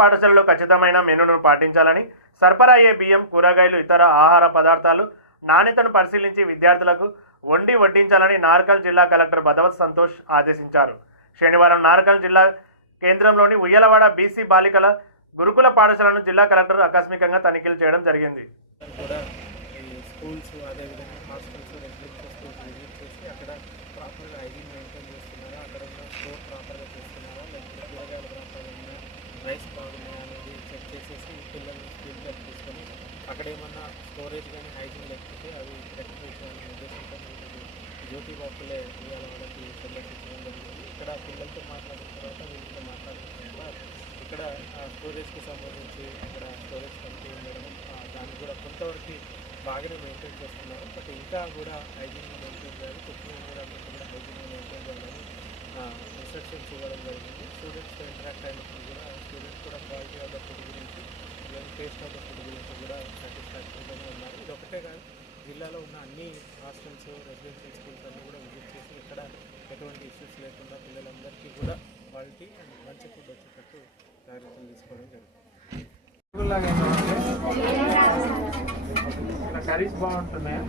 పాఠశాలలో ఖచ్చితమైన మెనూను పాటించాలని సరఫరా అయ్యే బియ్యం కూరగాయలు ఇతర ఆహార పదార్థాలు నాణ్యతను పరిశీలించి విద్యార్థులకు వండి వడ్డించాలని నార్కల్ జిల్లా కలెక్టర్ భదవత్ సంతోష్ ఆదేశించారు. శనివారం నార్కల్ జిల్లా కేంద్రంలోని ఉయ్యలవాడ బీసీ బాలికల గురుకుల పాఠశాలను జిల్లా కలెక్టర్ ఆకస్మికంగా తనిఖీలు చేయడం జరిగింది. స్కూల్స్ అదేవిధంగా హాస్టల్స్ రెసిడెన్షియల్ స్కూల్స్ విజిట్ చేసి అక్కడ ప్రాపర్గా హైజీన్ మెయింటైన్ చేస్తున్నారా? అక్కడ ఉన్న స్టోర్ ప్రాపర్గా చేస్తున్నారా లేకపోతే కూరగాయలు ప్రాపర్గా ఉన్నాయా రైస్ బాగున్నాయా అనేది చెక్ చేసేసి పిల్లల్ని ఫీడ్బ్యాక్ తీసుకొని అక్కడ ఏమన్నా స్టోరేజ్ కానీ హైజీన్ లేకపోతే అవి రెక్టిఫై ఉద్దేశంతో జ్యోతి బాబులే ఇవాళ వాళ్ళకి సందర్శించడం జరిగింది. ఇక్కడ పిల్లలతో మాట్లాడిన తర్వాత వీళ్ళతో మాట్లాడిన తర్వాత ఇక్కడ స్టోరేజ్కి సంబంధించి అక్కడ స్టోరేజ్ కమిటీ ఉండడం దాన్ని కూడా కొంతవరకు బాగానే మెయింటైన్ చేస్తున్నారు. బట్ ఇంకా కూడా హైజీన్ మెయింటైన్ చేయాలి. కుకింగ్ ఎన్విరాన్మెంట్ కూడా హైజీన్ మెయింటైన్ చేయాలని ఇన్స్ట్రక్షన్స్ ఇవ్వడం జరిగింది. స్టూడెంట్స్తో ఇంటరాక్ట్ అయినప్పుడు కూడా స్టూడెంట్స్ కూడా క్వాలిటీ ఆఫ్ ద ఫుడ్ గురించి టేస్ట్ ఆఫ్ ఫుడ్ గురించి కూడా సాటిస్ఫాక్టరీగానే ఉన్నారు. ఇది ఒకటే కాదు జిల్లాలో ఉన్న అన్ని హాస్టల్స్ రెసిడెన్షియల్ స్కూల్స్ అన్నీ కూడా విజిట్ చేసి ఇక్కడ ఎటువంటి ఇష్యూస్ లేకుండా పిల్లలందరికీ కూడా క్వాలిటీ అండ్ మంచి ఫుడ్ వచ్చేటట్టు జాగ్రత్తలు తీసుకోవడం జరుగుతుంది. కర్రీస్ బాగుంటున్నాయా